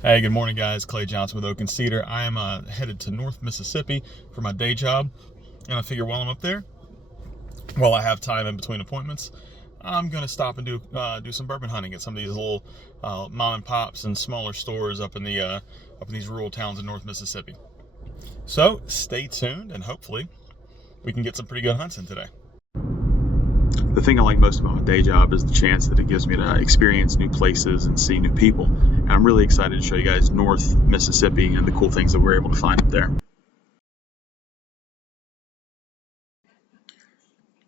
Hey, good morning, guys. Clay Johnson with Oak and Cedar. I am headed to North Mississippi for my day job, and I figure while I'm up there, while I have time in between appointments, I'm gonna stop and do some bourbon hunting at some of these little mom and pops and smaller stores up in these rural towns in North Mississippi. So stay tuned, and hopefully we can get some pretty good hunts in today. The thing I like most about my day job is the chance that it gives me to experience new places and see new people. And I'm really excited to show you guys North Mississippi and the cool things that we're able to find up there.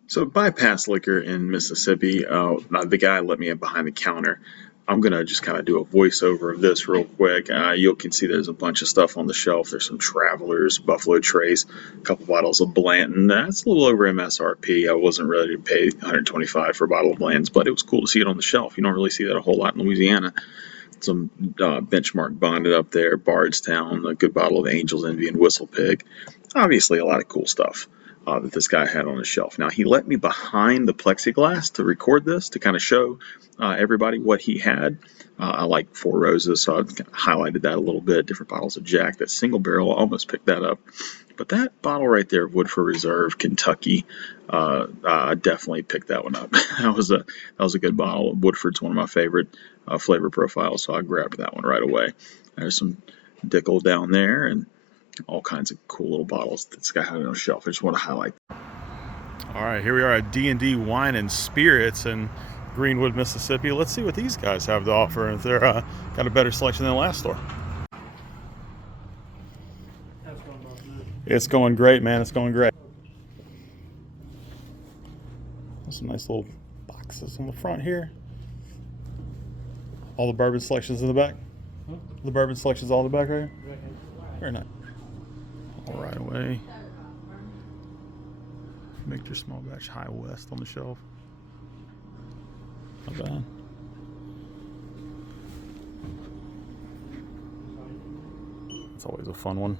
So bypass liquor in Mississippi, the guy let me in behind the counter. I'm gonna just kind of do a voiceover of this real quick. You can see there's a bunch of stuff on the shelf. There's some Travelers, Buffalo Trace, a couple bottles of Blanton. That's a little over MSRP. I wasn't ready to pay $125 for a bottle of Blanton's, but it was cool to see it on the shelf. You don't really see that a whole lot in Louisiana. Some Benchmark bonded up there, Bardstown, a good bottle of Angel's Envy and Whistle Pig. Obviously a lot of cool stuff that this guy had on his shelf. Now, he let me behind the plexiglass to record this, to kind of show everybody what he had. I like Four Roses, so I've kind of highlighted that a little bit. Different bottles of Jack. That single barrel, I almost picked that up. But that bottle right there, Woodford Reserve, Kentucky, I definitely picked that one up. that was a good bottle. Woodford's one of my favorite flavor profiles, so I grabbed that one right away. There's some Dickel down there, and all kinds of cool little bottles that this guy had on a shelf. I just want to highlight. All right, here we are at D&D Wine and Spirits in Greenwood, Mississippi. Let's see what these guys have to offer, and if they're got a better selection than the last store. It's going great, man. It's going great. Some nice little boxes on the front here. All the bourbon selections in the back. The bourbon selections all in the back right here. Very nice. All right away. Make your small batch High West on the shelf. Not bad. It's always a fun one.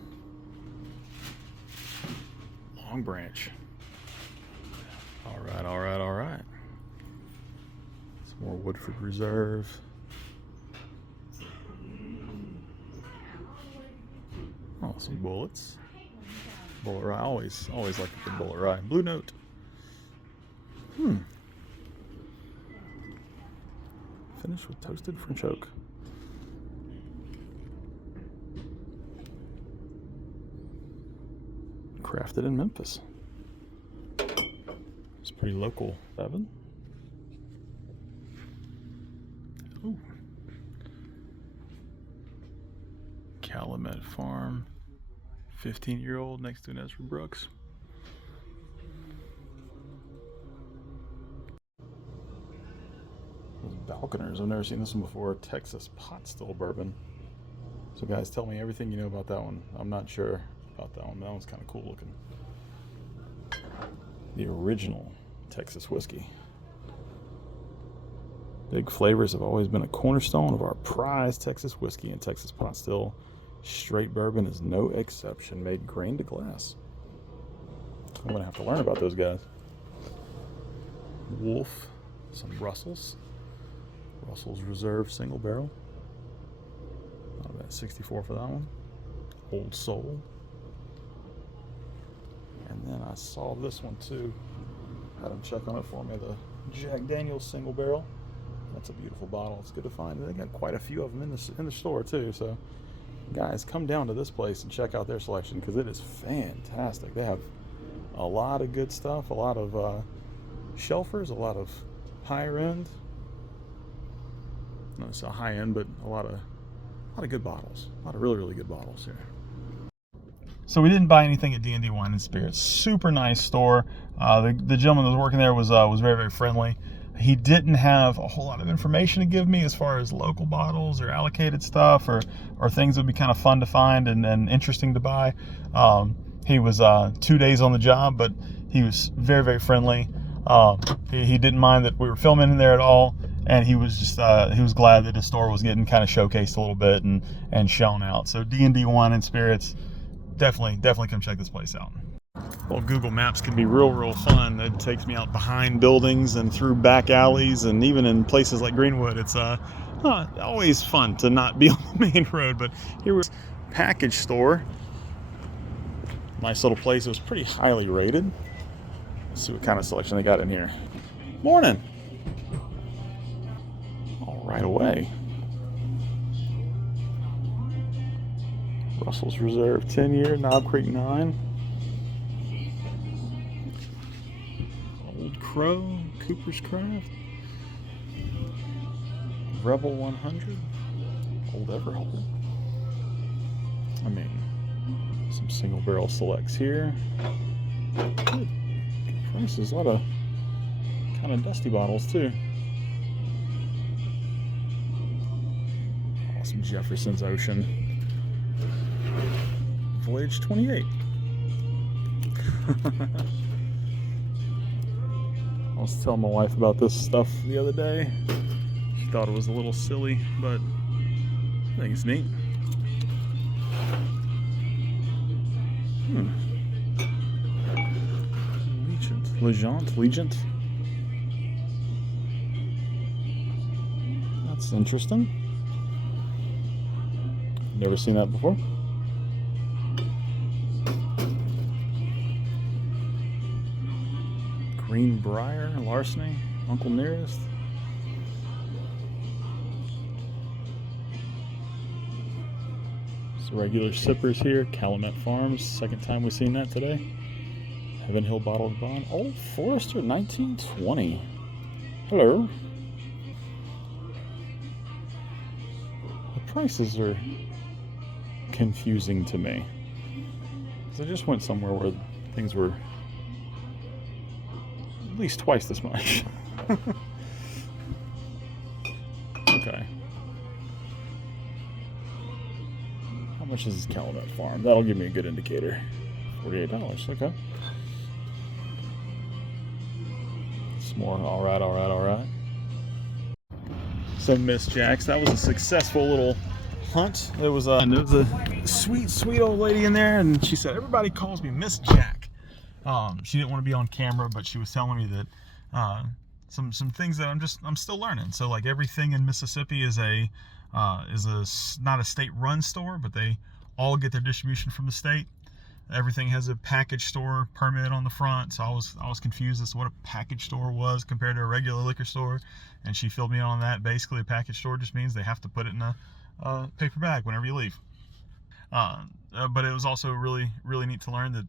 Long Branch. All right, all right, all right. Some more Woodford Reserve. Oh, some Bullets. Bullet Rye, always like a good Bullet Rye. Blue Note. Finished with toasted French oak. Crafted in Memphis. It's pretty local. 7. Ooh. Calumet Farm. 15-year-old next to an Ezra Brooks. Those Balconers, I've never seen this one before. Texas Pot Still Bourbon. So guys, tell me everything you know about that one. I'm not sure about that one. That one's kind of cool looking. The original Texas whiskey. Big flavors have always been a cornerstone of our prized Texas whiskey, and Texas Pot Still Straight Bourbon is no exception, made grain to glass. I'm going to have to learn about those guys. Wolf, some Russell's Reserve single barrel. Not bad, 64 for that one. Old Soul. And then I saw this one too. Had them check on it for me. The Jack Daniel's single barrel. That's a beautiful bottle. It's good to find. They got quite a few of them in the store too. So guys, come down to this place and check out their selection, because it is fantastic. They have a lot of good stuff, a lot of shelfers, a lot of higher end. Not so high end, but a lot of good bottles. A lot of really good bottles here. So we didn't buy anything at D&D Wine and Spirits. Super nice store. The gentleman that was working there was very friendly. He didn't have a whole lot of information to give me as far as local bottles or allocated stuff or things that would be kind of fun to find and interesting to buy. He was 2 days on the job, but he was very friendly. He didn't mind that we were filming in there at all, and he was just he was glad that his store was getting kind of showcased a little bit and shown out. So D&D Wine and Spirits, definitely come check this place out. Well, Google Maps can be real fun. It takes me out behind buildings and through back alleys, and even in places like Greenwood, it's Always fun to not be on the main road, but here was package store. Nice little place. It was pretty highly rated. Let's see what kind of selection they got in here. Morning. All right away. Russell's Reserve 10-year, Knob Creek 9. Old Crow, Cooper's Craft. Rebel 100. Old Everhold. I mean, some single barrel selects here. Good prices. A lot of kind of dusty bottles too. Awesome Jefferson's Ocean. Voyage 28. I was telling my wife about this stuff the other day. She thought it was a little silly, but I think it's neat. Legent. That's interesting. Never seen that before. Greenbrier, Larceny, Uncle Nearest. Some regular sippers here. Calumet Farms, second time we've seen that today. Heaven Hill Bottled Bond. Old Forester 1920. Hello. The prices are confusing to me. Because I just went somewhere where things were at least twice this much. Okay. How much is this Calumet Farm? That'll give me a good indicator. $48. Okay. Some more. All right. So Miss Jack's, that was a successful little hunt. There was a sweet old lady in there, and she said everybody calls me Miss Jack. She didn't want to be on camera, but she was telling me that some things that I'm still learning. So like everything in Mississippi is not a state-run store, but they all get their distribution from the state. Everything has a package store permit on the front, so I was confused as to what a package store was compared to a regular liquor store, and she filled me in on that. Basically, a package store just means they have to put it in a paper bag whenever you leave. But it was also really neat to learn that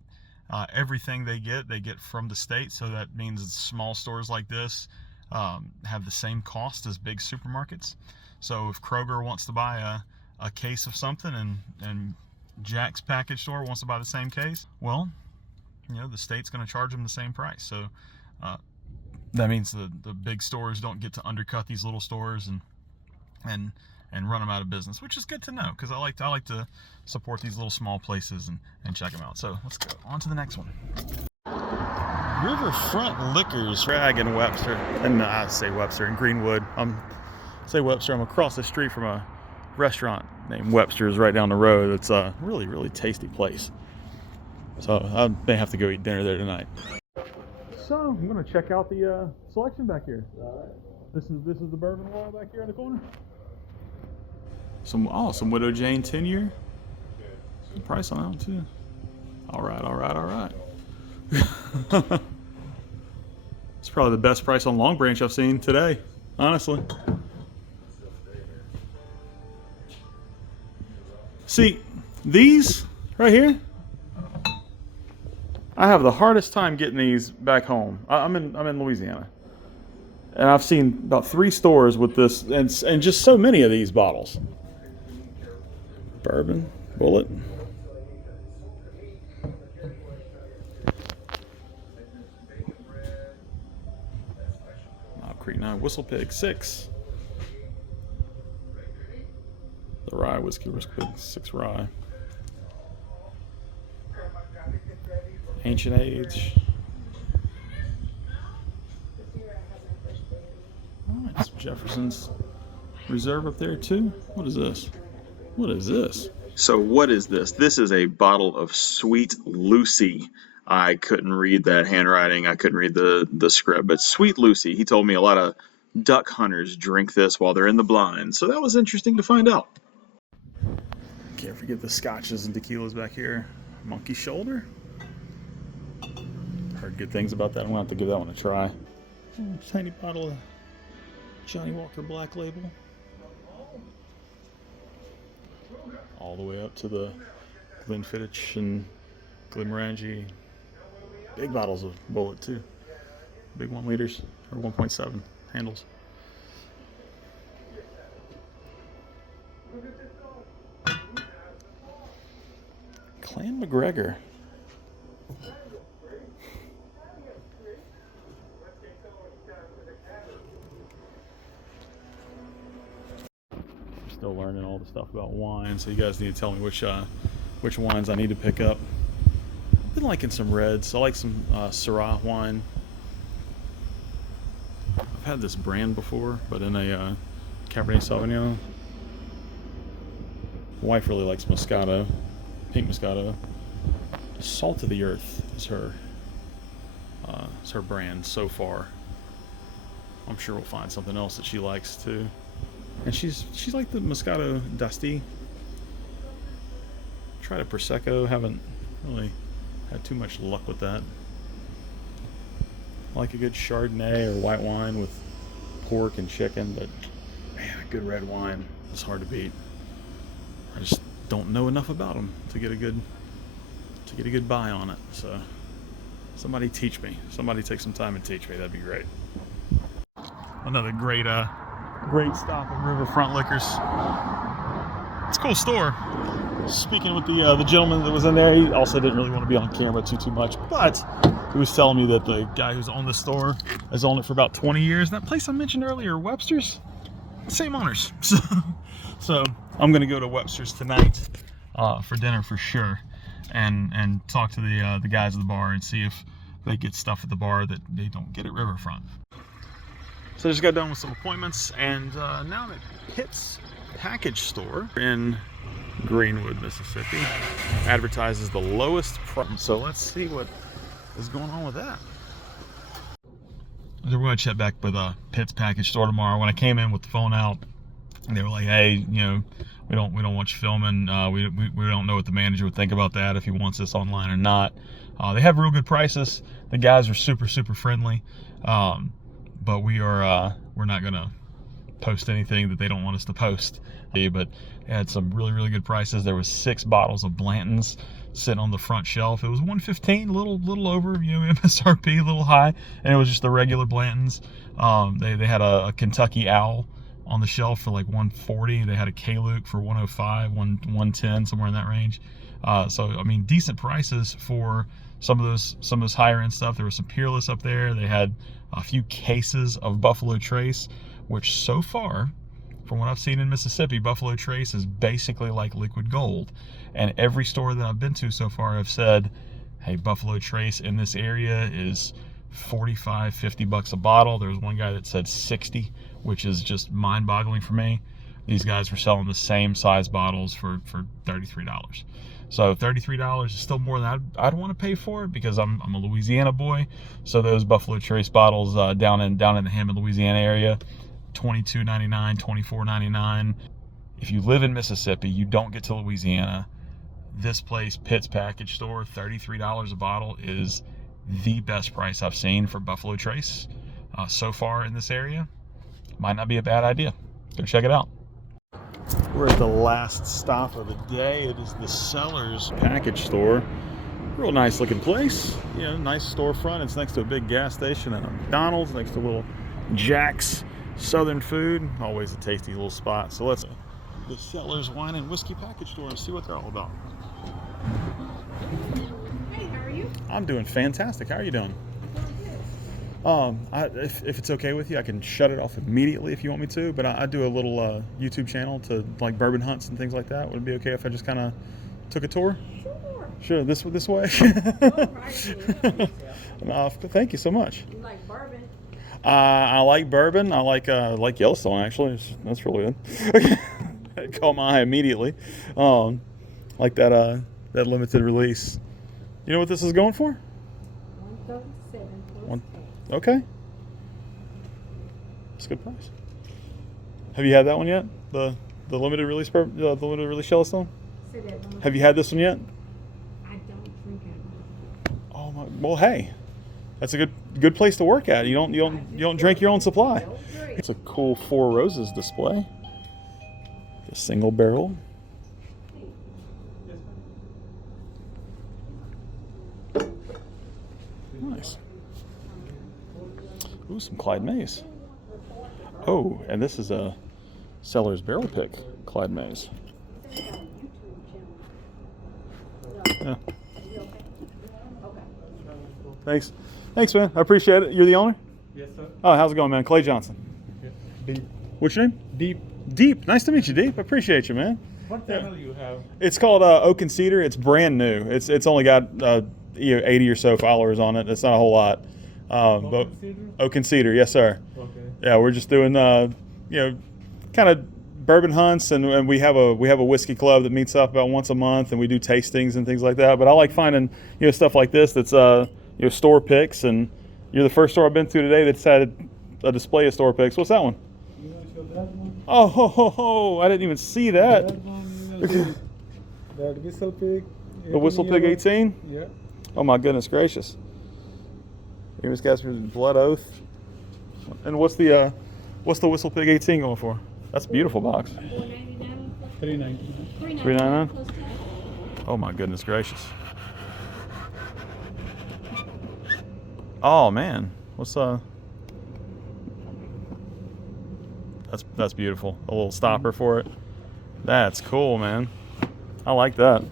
everything they get from the state, so that means that small stores like this have the same cost as big supermarkets. So if Kroger wants to buy a case of something and Jack's package store wants to buy the same case, well, the state's going to charge them the same price. So that means the big stores don't get to undercut these little stores and run them out of business, which is good to know, because I like to support these little small places and check them out. So let's go on to the next one. Riverfront Liquors, Bragg and Webster, and I say Webster and Greenwood. I'm across the street from a restaurant named Webster's right down the road. It's a really tasty place. So I may have to go eat dinner there tonight. So I'm gonna check out the selection back here. All right. This is the bourbon wall back here in the corner. Some Widow Jane 10-year. Good price on that one too. All right. It's probably the best price on Long Branch I've seen today, honestly. See, these right here, I have the hardest time getting these back home. I'm in Louisiana, and I've seen about 3 stores with this, and just so many of these bottles. Bourbon, Bullet. Knob Creek 9, Whistle Pig 6. The Rye Whiskey 6 Rye. Ancient Age. Alright, some Jefferson's Reserve up there too. What is this? So what is this? This is a bottle of Sweet Lucy. I couldn't read that handwriting. I couldn't read the script, but Sweet Lucy. He told me a lot of duck hunters drink this while they're in the blind, so that was interesting to find out. Can't forget the scotches and tequilas back here. Monkey shoulder. Heard good things about that. I'm gonna have to give that one a try. Tiny bottle of Johnny Walker Black Label. All the way up to the Glenfiddich and Glenmorangie. Big bottles of Bullet too. Big 1 liters or 1.7 handles. Clan McGregor. Still learning all the stuff about wine, so you guys need to tell me which wines I need to pick up. I've been liking some reds. I like some Syrah wine. I've had this brand before, but in a Cabernet Sauvignon. My wife really likes Moscato, pink Moscato. Salt of the Earth is her brand so far. I'm sure we'll find something else that she likes too. And she's like the Moscato d'Asti. Tried a Prosecco, haven't really had too much luck with that. I like a good Chardonnay or white wine with pork and chicken, but man, a good red wine is hard to beat. I just don't know enough about them to get a good buy on it. So somebody teach me. Somebody take some time and teach me. That'd be great. Another great stop at Riverfront Liquors. It's a cool store. Speaking with the gentleman that was in there, he also didn't really want to be on camera too much, but he was telling me that the guy who's owned the store has owned it for about 20 years. That place I mentioned earlier, Webster's, same owners. So I'm gonna go to Webster's tonight for dinner for sure, and talk to the guys at the bar and see if they get stuff at the bar that they don't get at Riverfront. So I just got done with some appointments, and now I'm at Pitt's Package Store in Greenwood, Mississippi. Advertises the lowest price. So let's see what is going on with that. We're going to check back with Pitt's Package Store tomorrow. When I came in with the phone out, they were like, "Hey, we don't want you filming. We don't know what the manager would think about that, if he wants this online or not." They have real good prices. The guys are super friendly. But we're not gonna post anything that they don't want us to post. But they had some really good prices. There was 6 bottles of Blanton's sitting on the front shelf. It was $115, little over MSRP, a little high, and it was just the regular Blanton's. They had a Kentucky Owl on the shelf for like $140. They had a K-Luke for $105, $110, somewhere in that range. So I mean, decent prices for some of those higher end stuff. There was some Peerless up there. They had a few cases of Buffalo Trace, which so far, from what I've seen in Mississippi, Buffalo Trace is basically like liquid gold. And every store that I've been to so far have said, hey, Buffalo Trace in this area is $45, $50 a bottle. There was one guy that said 60, which is just mind-boggling for me. These guys were selling the same size bottles for $33. So $33 is still more than I'd want to pay for it, because I'm a Louisiana boy. So those Buffalo Trace bottles down in the Hammond, Louisiana area, $22.99, $24.99. If you live in Mississippi, you don't get to Louisiana, this place, Pitt's Package Store, $33 a bottle is the best price I've seen for Buffalo Trace so far in this area. Might not be a bad idea. Go check it out. We're at the last stop of the day. It is the Cellars Package Store. Real nice looking place. Nice storefront. It's next to a big gas station and a McDonald's, next to a little Jack's Southern Food. Always a tasty little spot. So let's the Cellars Wine and Whiskey Package Store and see what they're all about. Hey, how are you? I'm doing fantastic. How are you doing? If it's okay with you, I can shut it off immediately if you want me to, but I do a little YouTube channel to like bourbon hunts and things like that. Would it be okay if I just kind of took a tour? Sure, this way. Thank you so much. You like bourbon? I like bourbon. I like Yellowstone, actually. That's really good. It caught my eye immediately. Like that limited release. You know what this is going for? 137. Okay. It's a good price. Have you had that one yet? The limited release the limited release Yellowstone? Have you had this one yet? I don't drink it. Oh my! Well, hey, that's a good place to work at. You don't drink your own supply. It's a cool Four Roses display. A single barrel. Nice. Ooh, some Clyde Mays. Oh, and this is a Cellars barrel pick Clyde Mays. Yeah. Thanks, man. I appreciate it. You're the owner? Yes, sir. Oh, how's it going, man? Clay Johnson. Deep. What's your name? Deep. Deep. Nice to meet you, Deep. I appreciate you, man. What channel you have? It's called Oak and Cedar. It's brand new. It's only got 80 or so followers on it. It's not a whole lot. But Oak and Cedar, yes, sir. Okay. Yeah, we're just doing kind of bourbon hunts, and we have a whiskey club that meets up about once a month, and we do tastings and things like that. But I like finding stuff like this that's store picks, and you're the first store I've been to today that's had a display of store picks. What's that one? You want to show that one? Oh, ho, ho, ho. I didn't even see that. That one, you know, that whistle pig. The Whistle Pig 18? Yeah. Oh my goodness gracious. Amos Gasper's Blood Oath. And what's the Whistle Pig 18 going for? That's a beautiful box. $4.99. $3.99. $3.99? Close to that. Oh my goodness gracious. Oh man. What's that's beautiful. A little stopper for it. That's cool, man. I like that.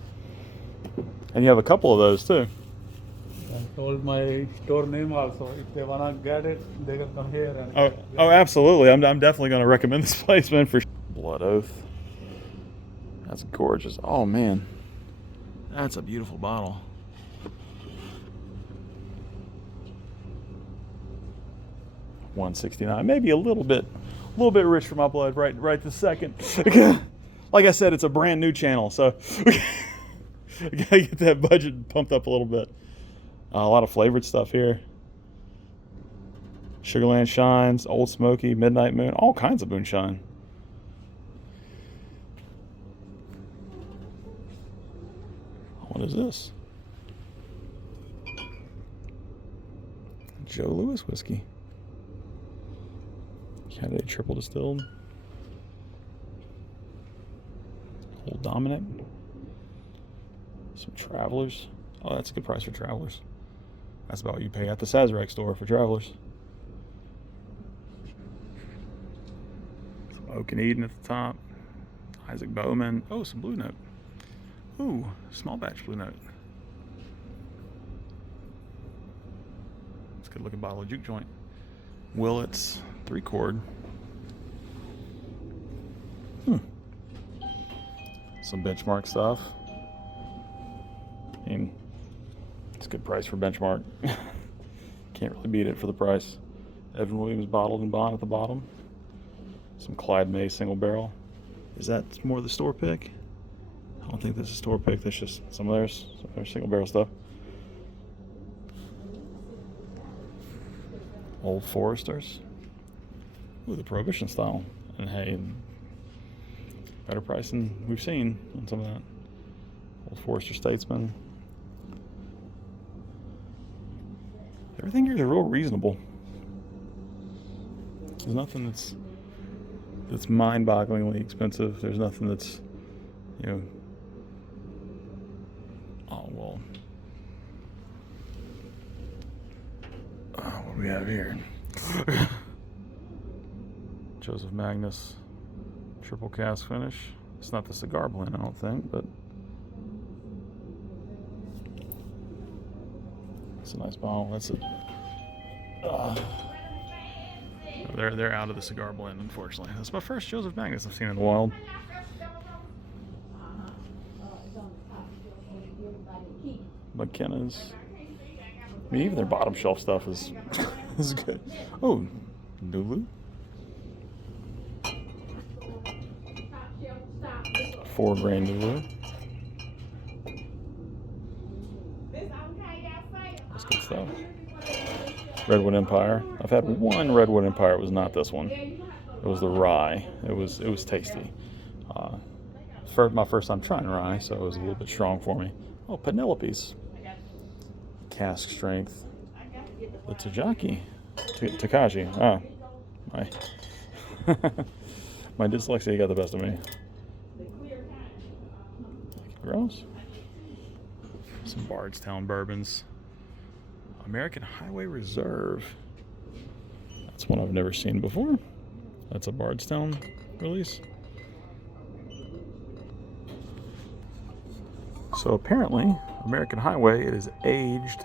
And you have a couple of those too. I told my store name also. If they wanna get it, they can come here and. Oh, absolutely. I'm definitely going to recommend this place, man. For Blood Oath. That's gorgeous. Oh man, that's a beautiful bottle. $169. Maybe a little bit rich for my blood right this second. Like I said, it's a brand new channel, so we gotta get that budget pumped up a little bit. A lot of flavored stuff here. Sugarland Shines, Old Smoky, Midnight Moon, all kinds of moonshine. What is this? Joe Louis whiskey. Candidate triple distilled. Old Dominic. Some Travelers. Oh, that's a good price for Travelers. That's about what you pay at the Sazerac store for Travelers. Some Oak and Eden at the top. Isaac Bowman. Oh, some Blue Note. Ooh, small batch Blue Note. It's a good looking bottle of Juke Joint. Willett's 3-chord. Some Benchmark stuff. I mean, it's a good price for Benchmark. Can't really beat it for the price. Evan Williams bottled and bond at the bottom. Some Clyde May single barrel. Is that more of the store pick? I don't think this is store pick. That's just some of their single barrel stuff. Old Foresters. Ooh, the Prohibition style. And hey, better price than we've seen on some of that. Old Forester Statesman. Everything here is real reasonable. There's nothing that's mind-bogglingly expensive. There's nothing that's, oh well. What do we have here? Joseph Magnus triple cask finish. It's not the cigar blend, I don't think, but it's a nice bottle. That's it. They're out of the cigar blend, unfortunately. That's my first Joseph Magnus I've seen in the wild. McKenna's. I mean, even their bottom shelf stuff is is good. Oh, Nulu. 4 grain Nulu. That's good stuff. Redwood Empire. I've had one Redwood Empire. It was not this one. It was the rye. It was tasty. My first time trying rye, so it was a little bit strong for me. Oh, Penelope's. Cask strength. The Tajaki. Takashi. Ah, my dyslexia got the best of me. Gross. Some Bardstown bourbons. American Highway Reserve. That's one I've never seen before. That's a Bardstown release. So apparently, American Highway, it is aged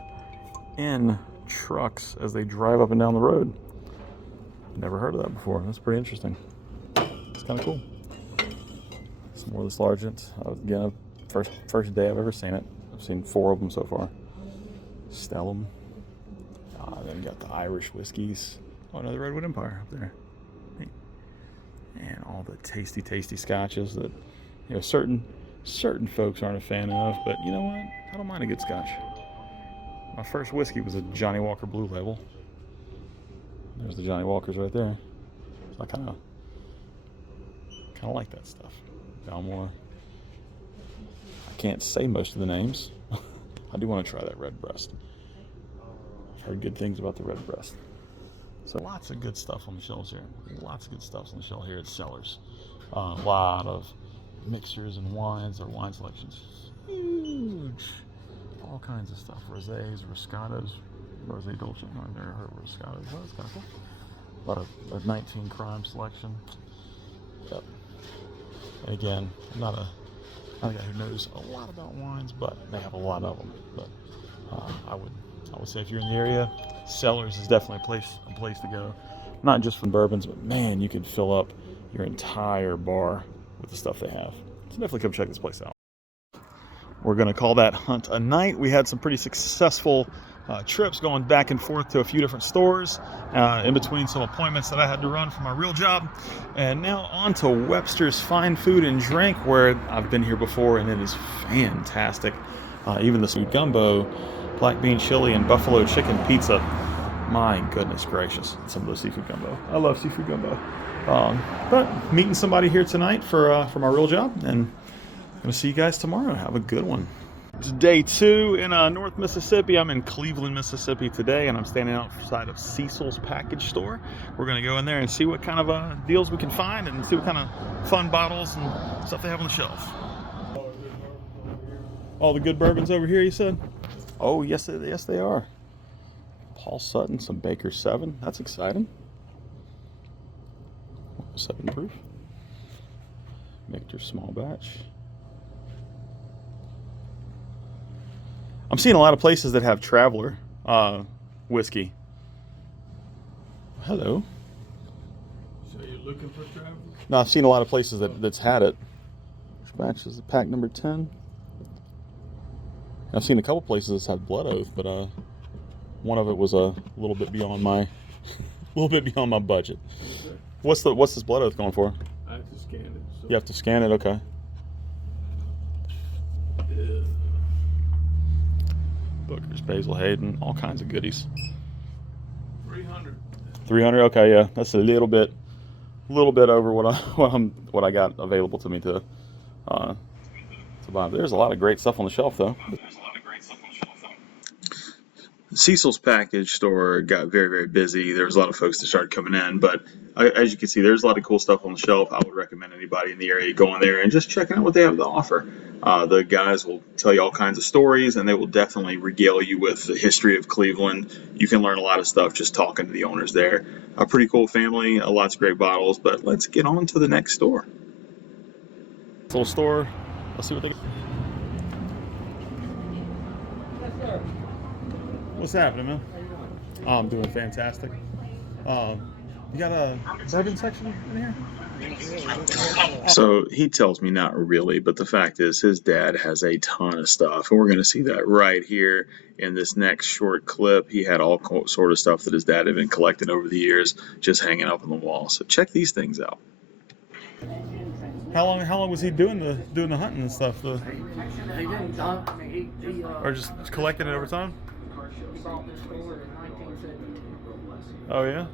in trucks as they drive up and down the road. Never heard of that before. That's pretty interesting. It's kind of cool. Some more of the Sergeant. Again, first day I've ever seen it. I've seen 4 of them so far. Stellum. Then you got the Irish whiskeys. Oh, another Redwood Empire up there. Neat. And all the tasty, tasty scotches that certain folks aren't a fan of. But you know what? I don't mind a good scotch. My first whiskey was a Johnny Walker Blue Label. There's the Johnny Walkers right there. So I kind of like that stuff. Balmore. I can't say most of the names. I do want to try that Redbreast. I've heard good things about the Redbreast. So lots of good stuff on the shelves here. Lots of good stuff on the shelf here at Cellars. A lot of mixers and wines. Their wine selection's huge. All kinds of stuff. Rosés, Roscatos, Rosé Dolce. I've never heard of Roscatos. That's kind of cool. A lot of 19 crime selection. Yep. And again, I'm not a guy who knows a lot about wines, but they have a lot of them. But I would say if you're in the area, Cellars is definitely a place to go. Not just from bourbons, but man, you can fill up your entire bar with the stuff they have. So definitely come check this place out. We're going to call that hunt a night. We had some pretty successful trips going back and forth to a few different stores in between some appointments that I had to run for my real job. And now on to Webster's Fine Food and Drink, where I've been here before, and it is fantastic. Even the sweet gumbo, black bean chili, and buffalo chicken pizza. My goodness gracious, some of the seafood gumbo. I love seafood gumbo. But meeting somebody here tonight for my real job, and I'm going to see you guys tomorrow. Have a good one. It's day 2 in North Mississippi. I'm in Cleveland, Mississippi today, and I'm standing outside of Cecil's package store. We're going to go in there and see what kind of deals we can find and see what kind of fun bottles and stuff they have on the shelf. All the good bourbons over here, you said? Oh, yes they are. Paul Sutton, some Baker 7. That's exciting. 7 proof. Michter small batch. I'm seeing a lot of places that have Traveler whiskey. Hello. So you're looking for Traveler? No, I've seen a lot of places that's had it. Which batch is pack number 10? I've seen a couple places that's had Blood Oath, but one of it was a little bit beyond my budget. What's this Blood Oath going for? I have to scan it. So. You have to scan it, okay. Booker's, Basil Hayden, all kinds of goodies. 300. 300, okay, yeah, that's a little bit over what I got available to me to buy. There's a lot of great stuff on the shelf, though. Cecil's package store got very, very busy. There was a lot of folks that started coming in, but as you can see, there's a lot of cool stuff on the shelf. I would recommend anybody in the area going there and just checking out what they have to offer. The guys will tell you all kinds of stories, and they will definitely regale you with the history of Cleveland. You can learn a lot of stuff just talking to the owners there. A pretty cool family, lots of great bottles, but let's get on to the next store. Little store. Let's see what they got. What's happening, man? Oh, I'm doing fantastic. You got a bourbon section in here? So he tells me not really, but the fact is his dad has a ton of stuff, and we're going to see that right here in this next short clip. He had all sort of stuff that his dad had been collecting over the years, just hanging up on the wall. So check these things out. How long was he doing the hunting and stuff? He didn't hunt. I mean, Or just collecting it over time? he bought this store in 1972. Oh yeah.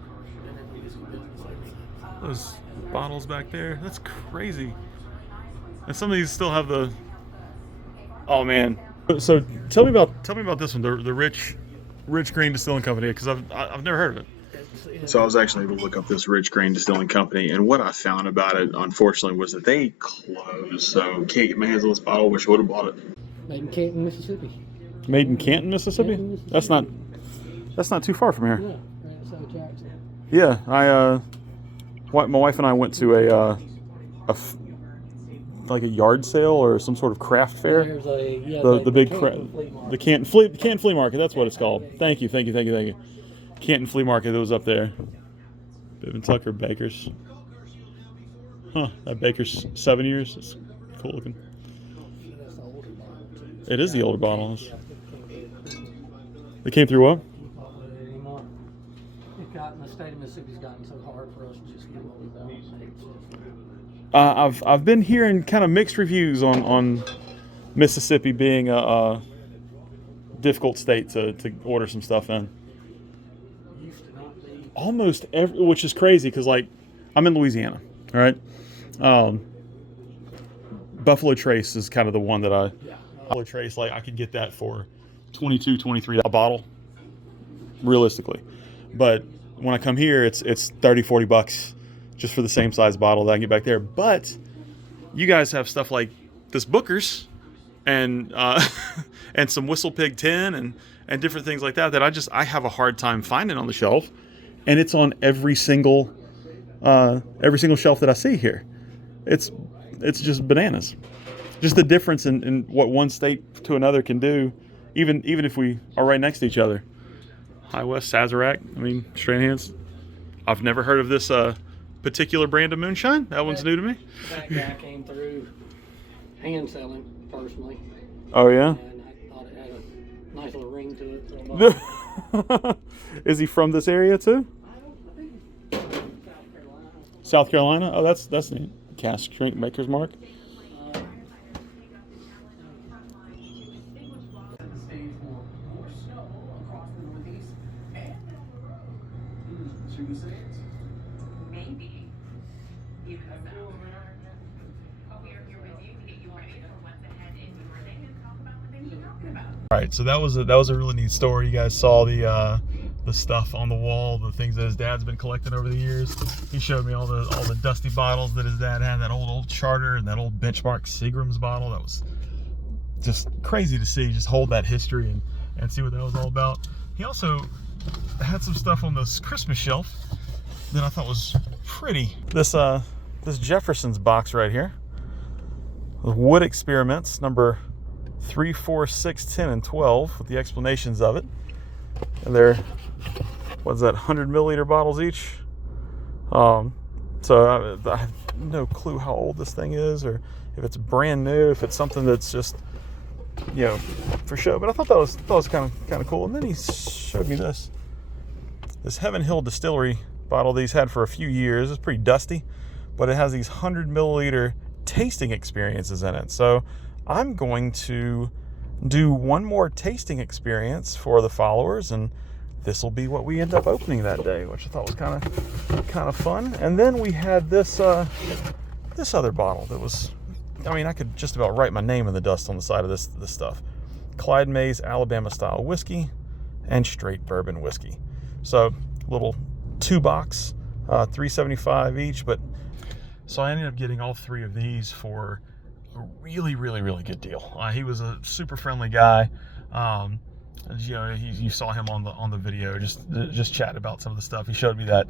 Those bottles back there. That's crazy. And some of these still have the. Oh man. So tell me about this one, the Rich Green Distilling Company, because I've never heard of it. So I was actually able to look up this Rich Grain Distilling Company, and what I found about it, unfortunately, was that they closed. So can't get my hands on this bottle. Wish I would have bought it. Made in Canton, Mississippi. Made in Canton, Mississippi? Canton, Mississippi. That's not too far from here. Yeah, right outside Jackson. Yeah, my wife and I went to like a yard sale or some sort of craft fair. There's The big Canton Flea Market. That's what it's called. Thank you. Canton Flea Market that was up there. Bibb & Tucker Bakers. Huh? That Baker's 7 years. It's cool looking. That's the older bottle. It is the older bottle. They came through what? Anymore. The state of Mississippi's gotten so hard for us to just get what we want. I've been hearing kind of mixed reviews on Mississippi being a difficult state to order some stuff in. Used to not be. Almost every, which is crazy because like I'm in Louisiana, all right. Buffalo Trace is kind of the one that Buffalo Trace, like I could get that for $22, $23 a bottle, realistically. But when I come here, it's $30, $40 just for the same size bottle that I can get back there. But you guys have stuff like this Booker's and and some Whistle Pig 10 and different things like that I have a hard time finding on the shelf, and it's on every single shelf that I see here. It's just bananas. Just the difference in what one state to another can do, even if we are right next to each other. High West Sazerac, I mean, straight hands. I've never heard of this particular brand of moonshine. That one's new to me. That guy came through hand selling personally. Oh yeah? And I thought it had a nice little ring to it. For a bottle. Is he from this area too? I think it's South Carolina. South Carolina? Oh, that's neat. Cask Strength Maker's Mark. Maybe. Even so. Oh, we're here with you to get you ready for what's ahead in your day and talk about the things you're talking about. All right, so that was a really neat story. You guys saw the stuff on the wall, the things that his dad's been collecting over the years. He showed me all the dusty bottles that his dad had, that old Charter and that old Benchmark Seagram's bottle. That was just crazy to see, just hold that history and see what that was all about. He also had some stuff on this Christmas shelf that I thought was pretty. This Jefferson's box right here, the Wood Experiments, number 3, 4, 6, 10, and 12, with the explanations of it. And they're, what's that, 100 milliliter bottles each. So I have no clue how old this thing is, or if it's brand new, if it's something that's just, you know, for show. But I thought that was kind of cool. And then he showed me this Heaven Hill Distillery bottle that he's had for a few years. It's pretty dusty, but it has these 100 milliliter tasting experiences in it. So I'm going to do one more tasting experience for the followers, and this will be what we end up opening that day, which I thought was kind of fun. And then we had this other bottle that was, I mean, I could just about write my name in the dust on the side of this stuff. Clyde Mays Alabama style whiskey and straight bourbon whiskey. So little 2-box, $3.75 each. But so I ended up getting all 3 of these for a really, really, really good deal. He was a super friendly guy. You know, you saw him on the video, just chatting about some of the stuff. He showed me that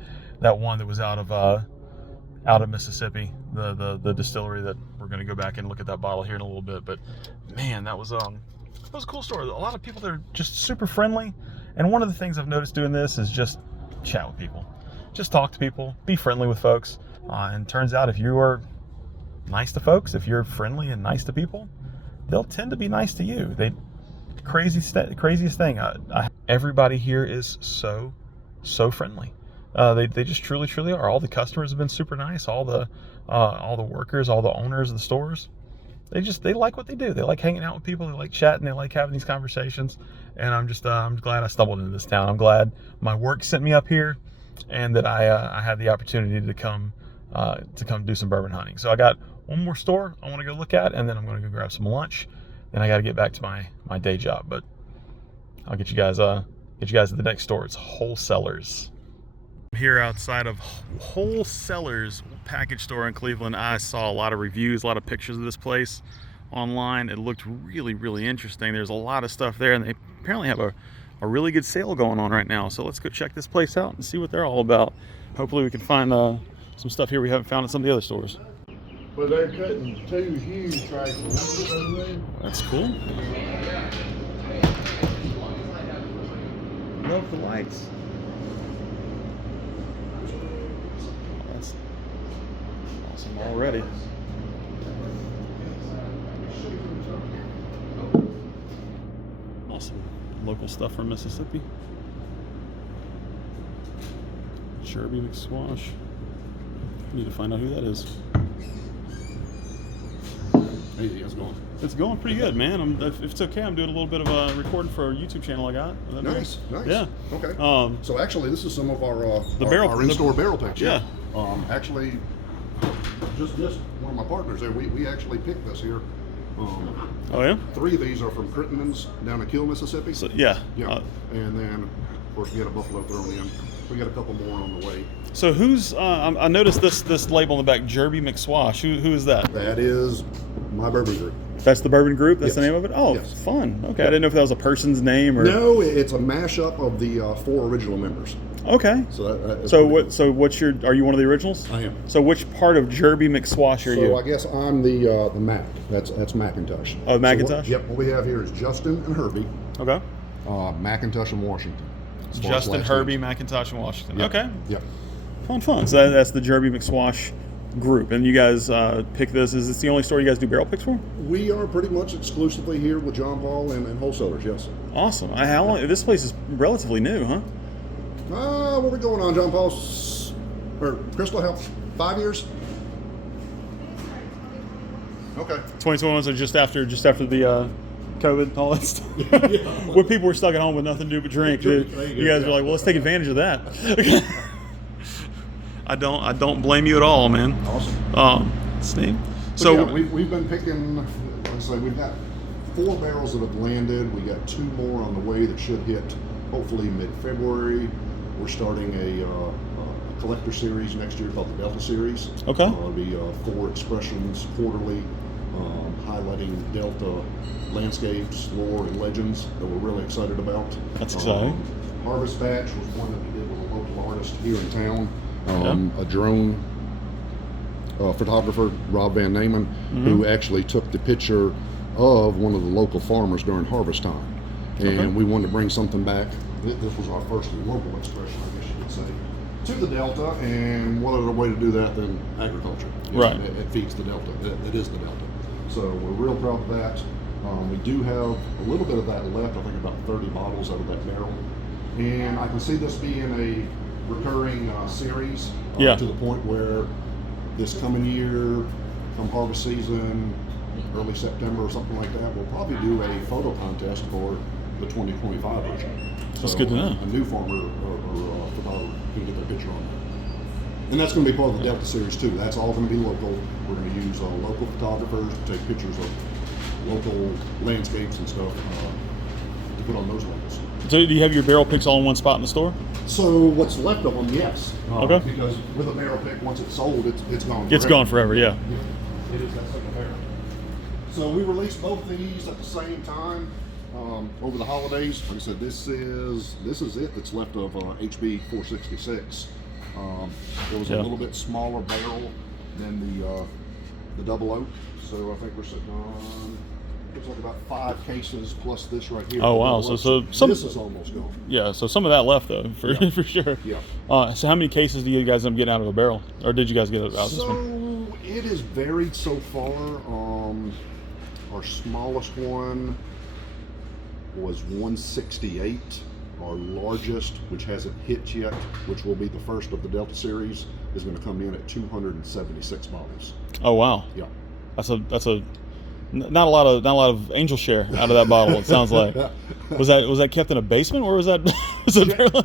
one that was out of Mississippi, the distillery that we're going to go back and look at that bottle here in a little bit. But man, that was a cool story. A lot of people, they're just super friendly. And one of the things I've noticed doing this is just chat with people, just talk to people, be friendly with folks. And turns out if you are nice to folks, if you're friendly and nice to people, they'll tend to be nice to you. Craziest thing. Everybody here is so friendly. They just truly are. All the customers have been super nice. All the workers, all the owners of the stores, they like what they do. They like hanging out with people. They like chatting. They like having these conversations. And I'm glad I stumbled into this town. I'm glad my work sent me up here. and that I had the opportunity to come do some bourbon hunting. So I got one more store I want to go look at, and then I'm going to go grab some lunch. Then I got to get back to my day job. But I'll get you guys to the next store. It's Wholesalers. Here outside of Wholesalers package store in Cleveland. I saw a lot of reviews, a lot of pictures of this place online. It looked really, really interesting. There's a lot of stuff there, and they apparently have a really good sale going on right now. So let's go check this place out and see what they're all about. Hopefully we can find some stuff here we haven't found at some of the other stores. But they're cutting 2 huge tractors. That's cool. Love the lights. That's awesome already. Awesome. Local stuff from Mississippi. Jerby McSquash. Need to find out who that is. Hey, how's it going? It's going pretty good, man. If it's okay, I'm doing a little bit of a recording for a YouTube channel I got. Nice. Yeah. Okay. So actually, this is some of our barrel in-store barrel picks. Yeah. Actually, just one of my partners there. We actually picked this here. Oh yeah. 3 of these are from Crittenden's down in Kill, Mississippi. So, yeah. Yeah. And then, of course, we got a buffalo thrown in. We got a couple more on the way. So who's? I noticed this label on the back, Jerby McSquash. Who is that? That is my bourbon group. That's the Bourbon Group? That's the Yes. name of it? Oh, Yes. fun. Okay, I didn't know if that was a person's name or... No, it's a mashup of the 4 original members. Okay. So that's So pretty what? cool. So what's your? Are you one of the originals? I am. So which part of Jerby McSquash are So you? I guess I'm the Mac. That's Macintosh. Oh, Macintosh? So what we have here is Justin and Herbie, Okay. Macintosh and Washington. as far as Justin, last Herbie, names. McIntosh, and Washington. Yep. Okay. Yep. Fun. So that's the Jerby McSquash group, and you guys pick this. Is this the only store you guys do barrel picks for? We are pretty much exclusively here with John Paul and Wholesalers. Yes. Awesome. How long? This place is relatively new, huh? What are we going on, John Paul? Or Crystal, how? 5 years? Okay. 2021, so just after the COVID and all that stuff. When people were stuck at home with nothing to do but drink, you guys were like, well, let's take advantage of that. I don't blame you at all, man. Awesome. Steve. So So yeah, we've been picking. Like I say, we've got 4 barrels that have landed. We got 2 more on the way that should hit hopefully mid-February. We're starting a collector series next year called the Delta Series. Okay. It'll be 4 expressions quarterly, highlighting Delta landscapes, lore, and legends that we're really excited about. That's exciting. Harvest Batch was one that we did with a local artist here in town, a drone photographer, Rob Van Namen, who actually took the picture of one of the local farmers during harvest time. And we wanted to bring something back. This was our first local expression, I guess you could say, to the Delta. And what other way to do that than agriculture? You know, Right. it feeds the Delta. It is the Delta. So we're real proud of that. We do have a little bit of that left. I think about 30 bottles out of that barrel. And I can see this being a recurring series Yeah. to the point where this coming year, come harvest season, early September or something like that, we'll probably do a photo contest for the 2025 version. That's good to know. A new farmer or photographer can get their picture on that. And that's going to be part of the Delta series too. That's all going to be local. We're going to use local photographers to take pictures of local landscapes and stuff to put on those labels. do you have your barrel picks all in one spot in the store? So what's left of them, yes. Okay. Because with a barrel pick, once it's sold, it's gone. It's gone forever, yeah. It is that second barrel. So we released both these at the same time over the holidays. Like I said, this is it that's left of HB 466. It was a little bit smaller barrel than the double oak. So I think we're sitting on looks like about 5 cases plus this right here. Oh wow! So some this is almost gone. Yeah, so some of that left though, for sure. Yeah. So how many cases do you guys end up getting out of a barrel, or did you guys get out this one? So it has varied so far. Our smallest one was 168. Our largest, which hasn't hit yet, which will be the first of the Delta series, is going to come in at 276 bottles. Oh wow! Yeah. That's a not a lot of angel share out of that bottle. It sounds like. Was that kept in a basement, or was that?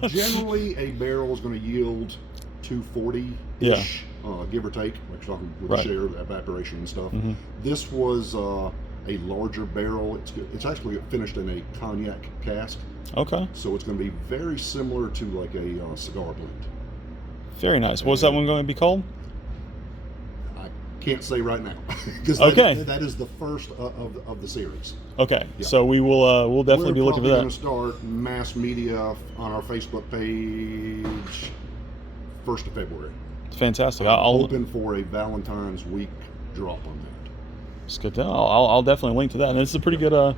Generally, a barrel is going to yield 240-ish, give or take. We're talking with Right. share, evaporation, and stuff. Mm-hmm. This was a larger barrel. It's actually finished in a cognac cask, Okay. so it's going to be very similar to like a cigar blend. Very nice. What's that one going to be called? I can't say right now because Okay. that is the first of the series. Okay. Yeah. So we'll definitely be looking for We're that. going to start mass media on our Facebook page 1st of February. Fantastic. I'm I'll hoping for a Valentine's week drop on that. It's good. I'll definitely link to that. And it's a pretty good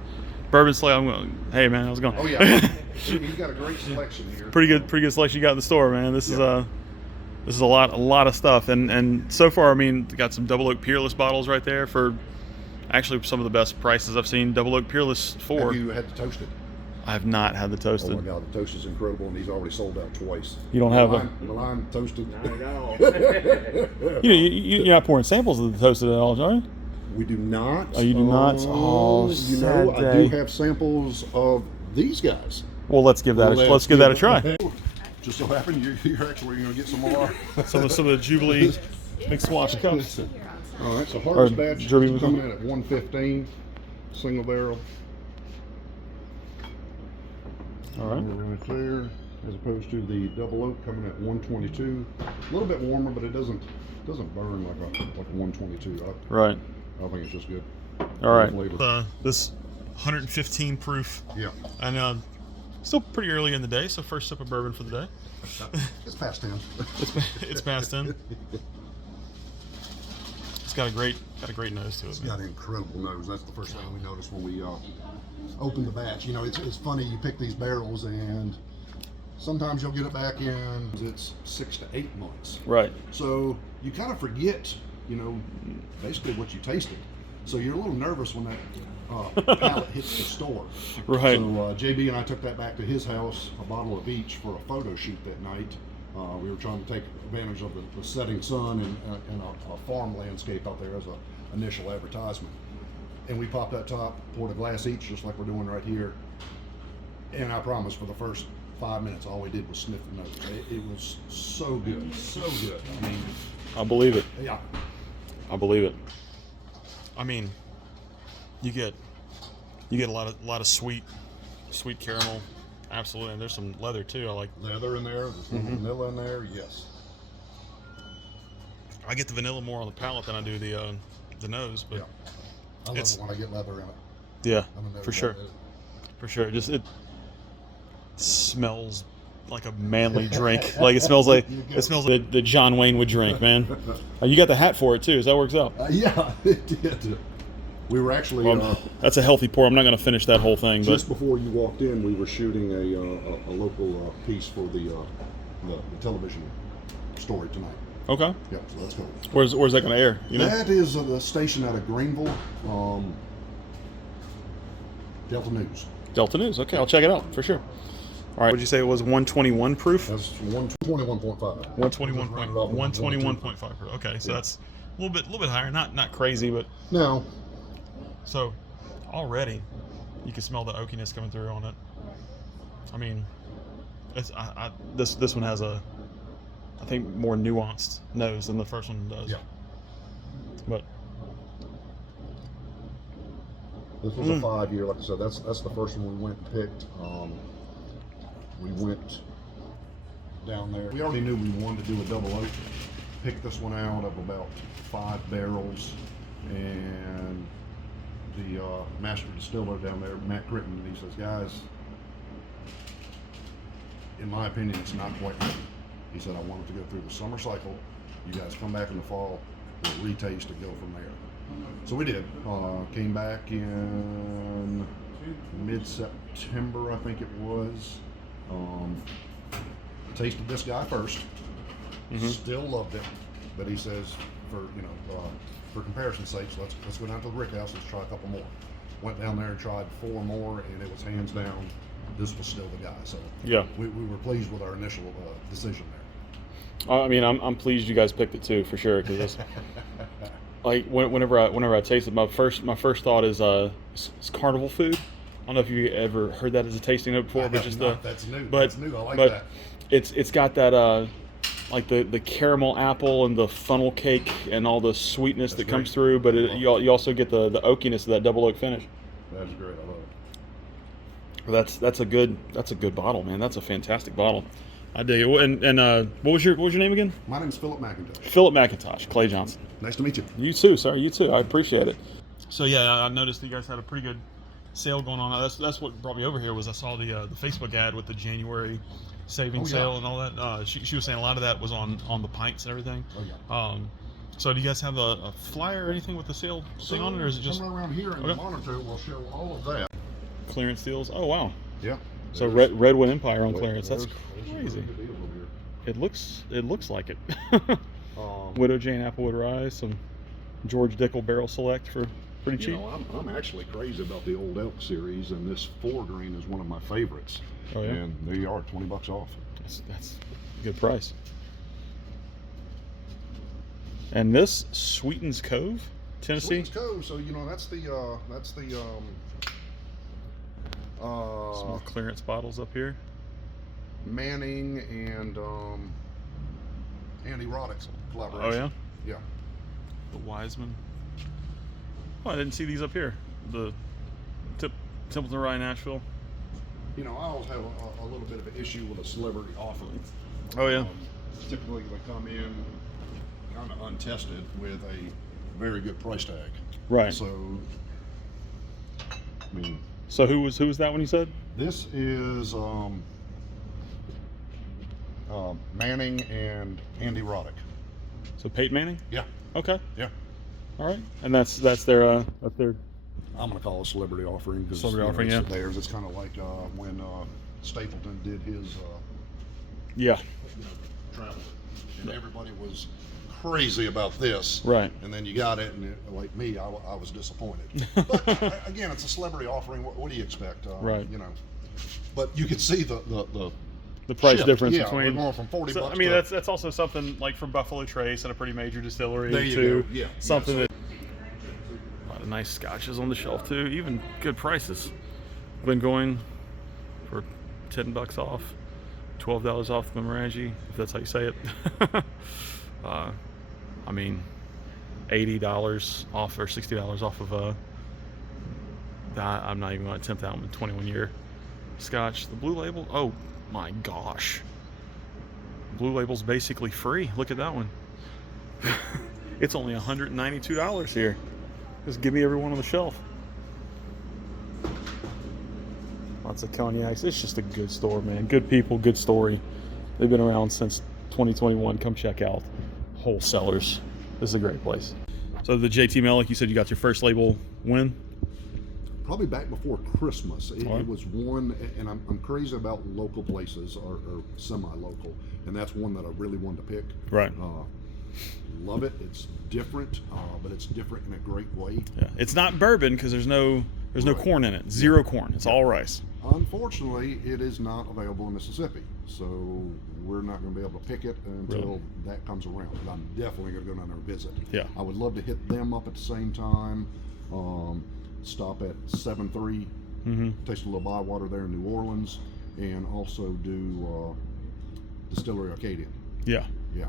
bourbon select. Hey man, how's it going? Oh yeah, he's got a great selection here. pretty good selection you got in the store, man. This is a lot of stuff, and so far, I mean, got some Double Oak Peerless bottles right there for actually some of the best prices I've seen Double Oak Peerless for. Have you had the toasted? I have not had the toasted. Oh my God, the toast is incredible, and he's already sold out twice. You don't have the lime toasted. Not at all. you're not pouring samples of the toasted at all, are you? We do not. Oh, you do not? Oh, you know, sad I do day. have samples of these guys. Well, let's give that a try. Just so happened you're actually going to get some more. Some of the Jubilee mixed wash cups. All right, so harvest Or batch Derby is coming in at 115, single barrel. All right. Right there, as opposed to the double oak coming at 122. A little bit warmer, but it doesn't burn like a 122. Right. I think it's just good. All right. Flavor. This 115 proof. Yeah, And still pretty early in the day, so first sip of bourbon for the day. it's past 10. It's past 10. It's got a great nose to it. It's Man. got an incredible nose. That's the first thing we noticed when we opened the batch. You know, it's funny, you pick these barrels and sometimes you'll get it back in, it's 6 to 8 months. Right. So you kind of forget, you know, basically what you tasted. So you're a little nervous when that pallet hits the store. Right. So JB and I took that back to his house, a bottle of each, for a photo shoot that night. We were trying to take advantage of the setting sun and a farm landscape out there as an initial advertisement. And we popped that top, poured a glass each, just like we're doing right here. And I promise, for the first 5 minutes, all we did was sniff the nose. It was so good, so good. I mean, I believe it. yeah. I believe it. I mean, you get a lot of sweet caramel. Absolutely, and there's some leather too. I like Leather in there, there's a little vanilla in there, yes. I get the vanilla more on the palate than I do the nose, but Yeah. I love It's- it when I get leather in it. yeah, I'm a nose for sure, guy. for sure. It smells like a manly drink. Like it smells like the John Wayne would drink, man. You got the hat for it too, so that works out. Yeah, it did. We were actually That's a healthy pour. I'm not going to finish that whole thing, but just before you walked in. We were shooting a local piece for the television story tonight. okay. Yep, so that's cool. Where's that going to air? You know, That is the station out of Greenville, Delta News. Delta News. Okay, I'll check it out for sure. All right. What did you say it was? 121 proof. That's 121.5. 121.5 proof. Okay, so Yeah. that's a little bit higher. Not crazy, but Now, so already you can smell the oakiness coming through on it. I mean, this one has I think more nuanced nose than the first one does. yeah, But this was a 5-year. Like I said, that's the first one we went and picked. We went down there. We already knew we wanted to do a double oak. Picked this one out of about 5 barrels, and the master distiller down there, Matt Critton, he says, guys, in my opinion, it's not quite ready. He said, I want it to go through the summer cycle. You guys come back in the fall, we'll retaste and go from there. So we did. Came back in mid-September, I think it was. Tasted this guy first. Still loved it, but he says, for comparison's sake, so let's go down to the brick house. Let's try a couple more. Went down there and tried 4 more, and it was hands down, this was still the guy. So yeah, we were pleased with our initial decision there. I mean, I'm pleased you guys picked it too, for sure, because like whenever I taste it, my first thought is it's carnival food. I don't know if you ever heard that as a tasting note before, but just that's new. but That's new. I like but that. it's got that like the caramel apple and the funnel cake and all the sweetness that comes through, but you also get the oakiness of that double oak finish. That's great. I love it. That's a good bottle, man. That's a fantastic bottle. I dig it. And what was your name again? My name's Philip McIntosh. Philip McIntosh, Clay Johnson. Nice to meet you. You too, sir. You too. I appreciate it. So yeah, I noticed that you guys had a pretty good sale going on. That's what brought me over here. Was I saw the Facebook ad with the January savings sale and all that. She was saying a lot of that was on the pints and everything. Oh yeah. So do you guys have a flyer or anything with the sale thing on it, or is it just somewhere around here? And the monitor will show all of that. clearance deals? Oh wow. Yeah. So Redwood Empire on clearance. That's there's crazy. a good deal over here. It looks like it. Widow Jane Applewood Rye, some George Dickel Barrel Select for pretty cheap. You know, I'm actually crazy about the Old Elk series, and this 4-grain is one of my favorites. Oh yeah. And there you are, $20 off. That's a good price. And this Sweetens Cove, Tennessee. Sweetens Cove. So you know that's the Small clearance bottles up here. Manning and Andy Roddick's collaboration. Oh yeah. Yeah. The Wiseman. Oh, I didn't see these up here. The Templeton Rye Nashville. You know, I always have a little bit of an issue with a celebrity offering. Oh yeah. Typically they come in kind of untested with a very good price tag. Right. So, I mean, So who was that one you said? this is Manning and Andy Roddick. So Peyton Manning? Yeah. Okay. Yeah. All right. And that's their I'm gonna call it a celebrity offering because Celebrity offering, yeah. theirs. It's kind of like when Stapleton did his yeah. travel, and everybody was crazy about this. Right. And then you got it, and like me, I was disappointed. But again, it's a celebrity offering. What do you expect? Right. You know, but you can see the price shift. difference yeah, between. we're going from 40 So, bucks. I mean, to, that's also something like from Buffalo Trace and a pretty major distillery there you to go. Yeah. something yeah, that. A lot of nice scotches on the shelf too, even good prices. Been going for $10 off, $12 off the Morangi, if that's how you say it. I mean, $80 off or $60 off of I'm not even going to attempt that one. 21-year Scotch. The Blue Label. Oh my gosh, Blue Label's basically free. Look at that one. It's only $192 here. Just give me every one on the shelf. Lots of cognacs. It's just a good store, man. Good people, good story. They've been around since 2021. Come check out Wholesalers. This is a great place. So the JT Mellick, you said you got your first label when? probably back before Christmas. It, Right. it was one, and I'm crazy about local places or semi-local, and that's one that I really wanted to pick. Right. Love it. It's different, but it's different in a great way. Yeah. It's not bourbon because there's no Right. corn in it. Zero corn. It's all rice. Unfortunately, it is not available in Mississippi, so we're not going to be able to pick it until Really? that comes around. But I'm definitely going to go down there and visit. Yeah. I would love to hit them up at the same time. Stop at 7-3, Mm-hmm. taste a little Bywater there in New Orleans, and also do Distillery Arcadian. Yeah. Yeah.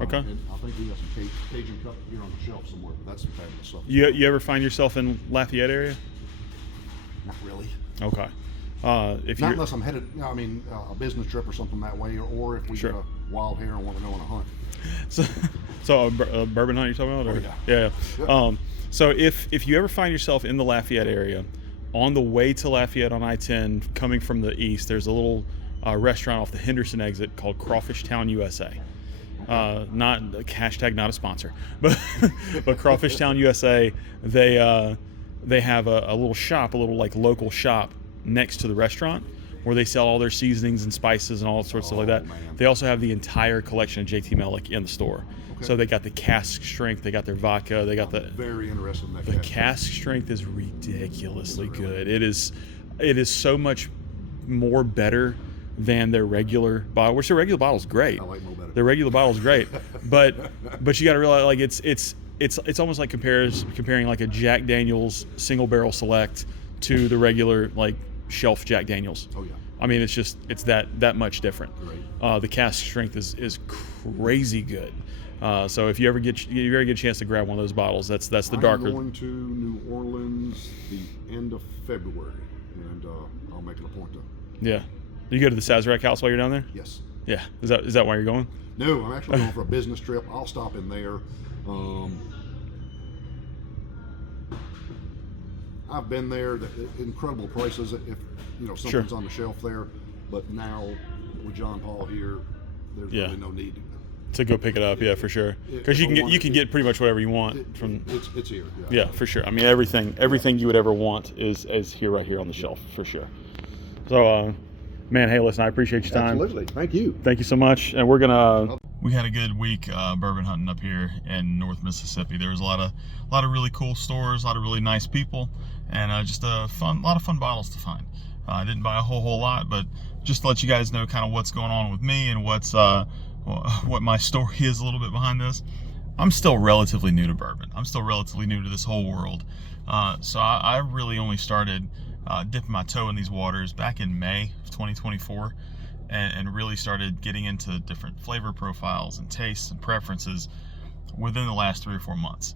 Okay. And I think we got some Cajun Cup here on the shelf somewhere, but that's some fabulous stuff. You ever find yourself in Lafayette area? Not really. Okay. If Not you're unless I'm headed, a business trip or something that way, or if we Sure. get a wild hare and want to go on a hunt. so a bourbon hunt you're talking about? Or? Oh, Yeah. Yeah. So if you ever find yourself in the Lafayette area, on the way to Lafayette on I-10, coming from the east, there's a little restaurant off the Henderson exit called Crawfish Town USA. Not a sponsor, but Crawfish Town USA. They have a little shop, a little like local shop next to the restaurant where they sell all their seasonings and spices and all sorts of stuff like that. Man. They also have the entire collection of JT Mellick in the store. Okay. So they got the cask strength, they got their vodka, they got the Very interested in that. the cask. cask strength is ridiculously good. It is so much more better than their regular bottle, which their regular bottle is great. I like Mo better. Their regular bottle is great, but you got to realize like it's it's almost like comparing like a Jack Daniel's single barrel select to the regular like shelf Jack Daniel's. Oh yeah. I mean, it's that much different. Great. The cask strength is crazy good. So if you ever get a chance to grab one of those bottles, that's the darker. I'm going to New Orleans the end of February, and I'll make it a point to. Yeah. You go to the Sazerac house while you're down there? Yes. Yeah. Is that why you're going? No, I'm actually going for a business trip. I'll stop in there. I've been there. Incredible prices if something's on the shelf there. But now with John Paul here, there's really no need to go pick it up. Yeah, for sure. Because you can get pretty much whatever you want from. It's here. Yeah, for sure. I mean, everything you would ever want is here right here on the shelf for sure. So, man, hey, listen, I appreciate your time. Absolutely. Thank you. Thank you so much. And we had a good week bourbon hunting up here in North Mississippi. There was a lot of really cool stores, a lot of really nice people, and just a lot of fun bottles to find. I didn't buy a whole lot, but just to let you guys know kind of what's going on with me and what my story is a little bit behind this. I'm still relatively new to bourbon. I'm still relatively new to this whole world. So I really only started dipping my toe in these waters back in May of 2024 and really started getting into different flavor profiles and tastes and preferences within the last 3 or 4 months.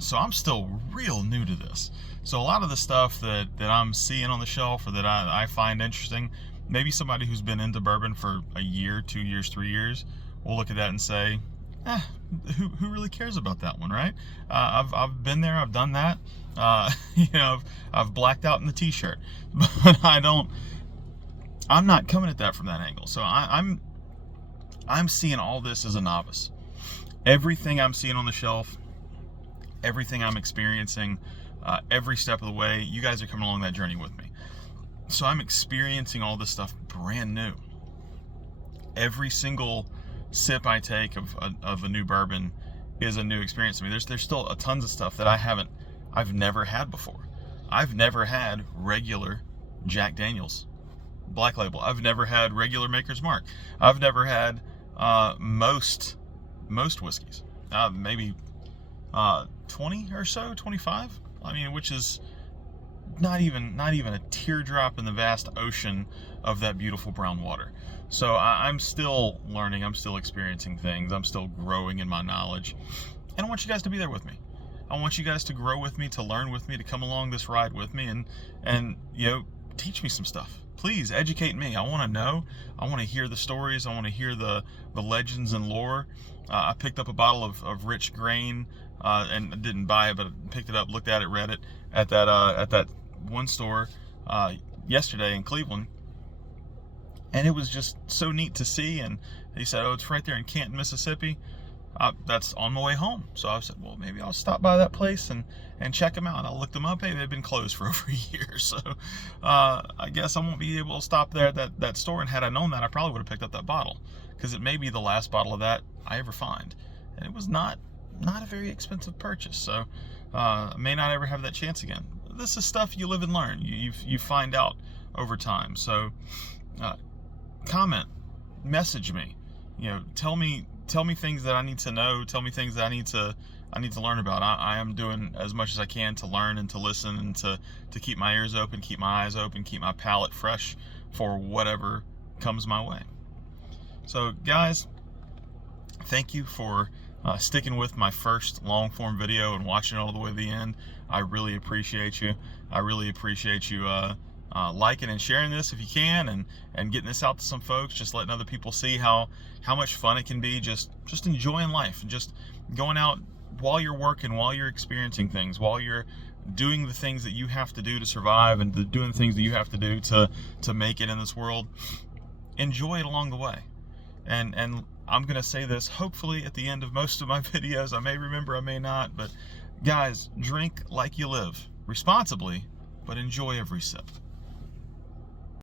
So I'm still real new to this. So a lot of the stuff that I'm seeing on the shelf or that I find interesting, maybe somebody who's been into bourbon for a year, 2 years, 3 years will look at that and say, who really cares about that one, right? I've been there, I've done that. I've blacked out in the t-shirt, but I'm not coming at that from that angle. So I'm seeing all this as a novice. Everything I'm seeing on the shelf, everything I'm experiencing, every step of the way, you guys are coming along that journey with me. So I'm experiencing all this stuff brand new. Every single sip I take of a new bourbon is a new experience to me. There's still tons of stuff that I've never had before. I've never had regular Jack Daniel's Black Label. I've never had regular Maker's Mark. I've never had most whiskeys. Maybe 20 or so, 25. I mean, which is not even a teardrop in the vast ocean of that beautiful brown water. So I'm still learning. I'm still experiencing things. I'm still growing in my knowledge, and I want you guys to be there with me. I want you guys to grow with me, to learn with me, to come along this ride with me, and teach me some stuff. Please educate me. I want to know. I want to hear the stories. I want to hear the legends and lore. I picked up a bottle of rich grain, and didn't buy it, but picked it up, looked at it, read it at that one store yesterday in Cleveland, and it was just so neat to see. And he said, "Oh, it's right there in Canton, Mississippi." That's on my way home. So I said, well, maybe I'll stop by that place and check them out. I looked them up. Hey, they've been closed for over a year. So I guess I won't be able to stop there at that store. And had I known that, I probably would have picked up that bottle, because it may be the last bottle of that I ever find. And it was not a very expensive purchase. So I may not ever have that chance again. This is stuff you live and learn. You find out over time. So comment, message me, tell me things that I need to know. Tell me things that I need to learn about. I am doing as much as I can to learn and to listen and to keep my ears open, keep my eyes open, keep my palate fresh for whatever comes my way. So guys, thank you for sticking with my first long form video and watching it all the way to the end. I really appreciate you. I really appreciate you liking and sharing this if you can, and getting this out to some folks, just letting other people see how much fun it can be, just enjoying life and just going out while you're working, while you're experiencing things, while you're doing the things that you have to do to survive, and doing the things that you have to do to make it in this world. Enjoy it along the way. And I'm gonna say this hopefully at the end of most of my videos. I may remember, I may not, but guys, drink like you live, responsibly, but enjoy every sip.